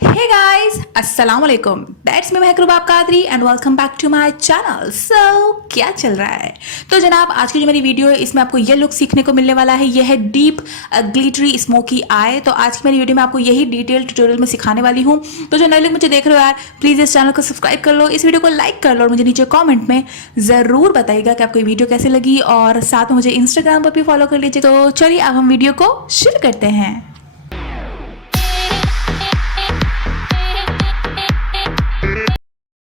Hey guys, अस्सलाम वालेकुम। That's me Mehkrubab Qadri and welcome back to my channel. क्या चल रहा है? तो जनाब, आज की जो मेरी वीडियो है इसमें आपको ये लुक सीखने को मिलने वाला है। ये है डीप ग्लिटरी स्मोकी आई। तो आज की मेरी वीडियो में आपको यही डिटेल ट्यूटोरियल में सिखाने वाली हूँ। तो जो नए लोग मुझे देख रहे हो यार, प्लीज़ इस चैनल को सब्सक्राइब कर लो, इस वीडियो को लाइक कर लो और मुझे नीचे कॉमेंट में ज़रूर बताइएगा कि आपको ये वीडियो कैसी लगी और साथ में मुझे इंस्टाग्राम पर भी फॉलो कर लीजिए। तो चलिए अब हम वीडियो को शुरू करते हैं।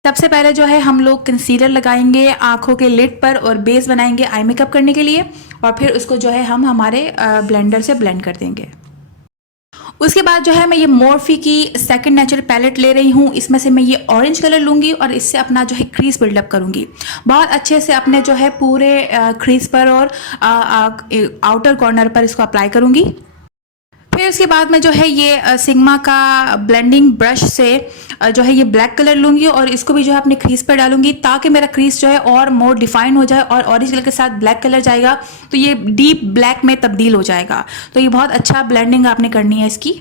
सबसे पहले जो है हम लोग कंसीलर लगाएंगे आंखों के लिड पर और बेस बनाएंगे आई मेकअप करने के लिए, और फिर उसको जो है हम हमारे ब्लेंडर से ब्लेंड कर देंगे। उसके बाद जो है मैं ये मोर्फी की सेकंड नेचुरल पैलेट ले रही हूँ। इसमें से मैं ये ऑरेंज कलर लूँगी और इससे अपना जो है क्रीज बिल्डअप करूँगी। बहुत अच्छे से अपने जो है पूरे क्रीज पर और आउटर कॉर्नर पर इसको अप्लाई करूँगी। फिर उसके बाद मैं जो है ये सिग्मा का ब्लेंडिंग ब्रश से जो है ये ब्लैक कलर लूँगी और इसको भी जो है अपने क्रीज पर डालूंगी ताकि मेरा क्रीज जो है और मोर डिफाइन हो जाए और ऑरेंज कलर के साथ ब्लैक कलर जाएगा तो ये डीप ब्लैक में तब्दील हो जाएगा। तो ये बहुत अच्छा ब्लेंडिंग आपने करनी है इसकी।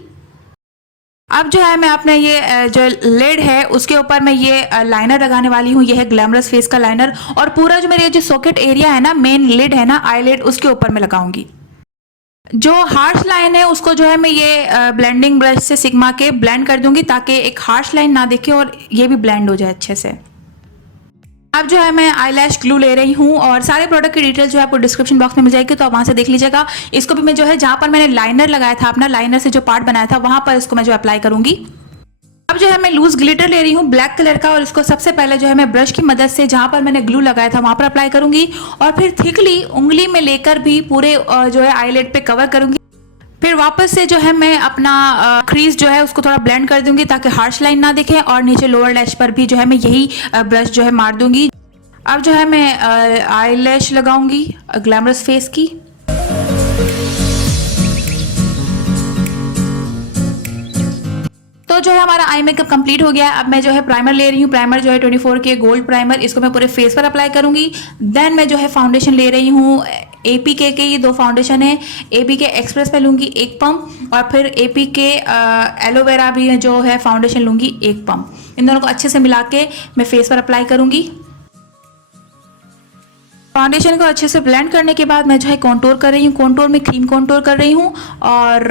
अब जो है मैं अपने ये जो लिड है उसके ऊपर मैं ये लाइनर लगाने वाली हूँ। ये है ग्लैमरस फेस का लाइनर और पूरा जो मेरे जो सॉकेट एरिया है ना, मेन लिड है ना, आई लिड, उसके ऊपर मैं लगाऊंगी। जो हार्श लाइन है उसको जो है मैं ये ब्लेंडिंग ब्रश से सिग्मा के ब्लेंड कर दूंगी ताकि एक हार्श लाइन ना दिखे और ये भी ब्लेंड हो जाए अच्छे से। अब जो है मैं आईलैश ग्लू ले रही हूँ और सारे प्रोडक्ट की डिटेल जो है आपको डिस्क्रिप्शन बॉक्स में मिल जाएगी, तो आप वहाँ से देख लीजिएगा। इसको भी मैं जो है जहाँ पर मैंने लाइनर लगाया था, अपना लाइनर से जो पार्ट बनाया था, वहाँ पर इसको मैं जो अप्लाई करूंगी। अब जो है मैं लूज ग्लिटर ले रही हूँ ब्लैक कलर का और इसको सबसे पहले जो है मैं ब्रश की मदद से जहाँ पर मैंने ग्लू लगाया था वहाँ पर अप्लाई करूंगी और फिर थिकली उंगली में लेकर भी पूरे जो है आईलिड पे कवर करूंगी। फिर वापस से जो है मैं अपना क्रीज जो है उसको थोड़ा ब्लेंड कर दूंगी ताकि हार्श लाइन ना दिखे और नीचे लोअर लैश पर भी जो है मैं यही ब्रश जो है मार दूंगी। अब जो है मैं आई लैश लगाऊंगी ग्लैमरस फेस की। तो जो है हमारा आई मेकअप कंप्लीट हो गया है। अब मैं जो है प्राइमर ले रही हूँ। प्राइमर जो है 24 के गोल्ड प्राइमर, इसको मैं पूरे फेस पर अप्लाई करूंगी। देन मैं जो है फाउंडेशन ले रही हूँ एपीके के, ये दो फाउंडेशन है। एपीके एक्सप्रेस पे लूंगी एक पम्प और फिर एपीके एलोवेरा भी जो है फाउंडेशन लूंगी एक पम्प। इन दोनों को अच्छे से मिला के मैं फेस पर अप्लाई करूंगी। फाउंडेशन को अच्छे से ब्लेंड करने के बाद मैं जो है कॉन्टूर कर रही हूँ। कॉन्टूर में क्रीम कॉन्टूर कर रही हूँ और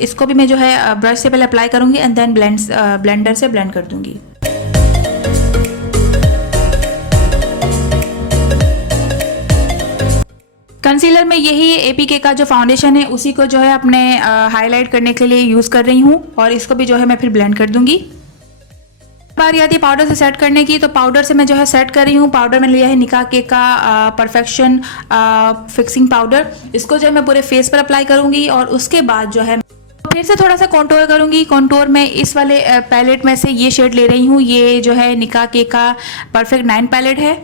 इसको भी मैं जो है ब्रश से पहले अप्लाई करूँगी एंड देन ब्लेंडर से ब्लेंड कर दूँगी। कंसीलर में यही एपीके का जो फाउंडेशन है उसी को जो है अपने हाईलाइट करने के लिए यूज़ कर रही हूँ और इसको भी जो है मैं फिर ब्लेंड कर दूँगी। बारी आती है पाउडर से सेट करने की, तो पाउडर से मैं जो है सेट कर रही हूँ। पाउडर मैंने लिया है निका के का परफेक्शन फिक्सिंग पाउडर। इसको जो है मैं पूरे फेस पर अप्लाई करूंगी और उसके बाद जो है फिर से थोड़ा सा कॉन्टोर करूंगी। कॉन्टोर में इस वाले पैलेट में से ये शेड ले रही हूँ। ये जो है निका के का परफेक्ट 9 पैलेट है।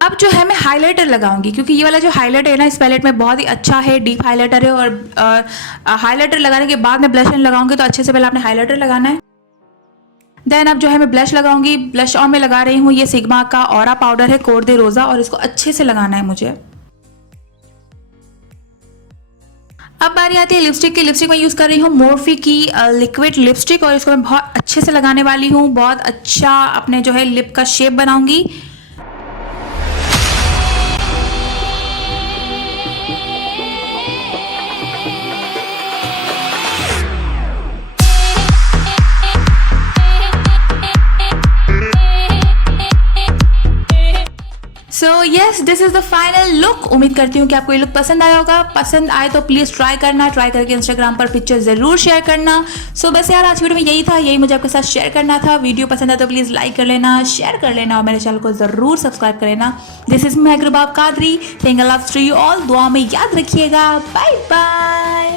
अब जो है मैं हाइलाइटर लगाऊंगी क्योंकि ये वाला जो हाइलाइटर है ना इस पैलेट में बहुत ही अच्छा है, डीप हाइलाइटर है। और हाइलाइटर लगाने के बाद मैं ब्लश लगाऊंगी, तो अच्छे से पहले आपने हाइलाइटर लगाना है। देन अब जो है मैं ब्लश लगाऊंगी। ब्लश ऑन में लगा रही हूँ ये सिग्मा का ऑरा पाउडर है कोर दे रोजा और इसको अच्छे से लगाना है मुझे। अब बारी आती है लिपस्टिक की। लिपस्टिक मैं यूज कर रही हूँ मोर्फी की लिक्विड लिपस्टिक और इसको मैं बहुत अच्छे से लगाने वाली हूँ। बहुत अच्छा अपने जो है लिप का शेप बनाऊंगी। So yes, this is the final look. उम्मीद करती हूँ कि आपको ये लुक पसंद आया होगा। पसंद आए तो प्लीज़ ट्राई करना, ट्राई करके इंस्टाग्राम पर पिक्चर ज़रूर शेयर करना। सो बस यार आज वीडियो में यही था, यही मुझे आपके साथ शेयर करना था। वीडियो पसंद आए तो प्लीज़ लाइक कर लेना, शेयर कर लेना और मेरे चैनल को ज़रूर सब्सक्राइब कर लेना। This is Mehkrubab Qadri, saying I love to you all. दुआ में याद रखिएगा। Bye bye.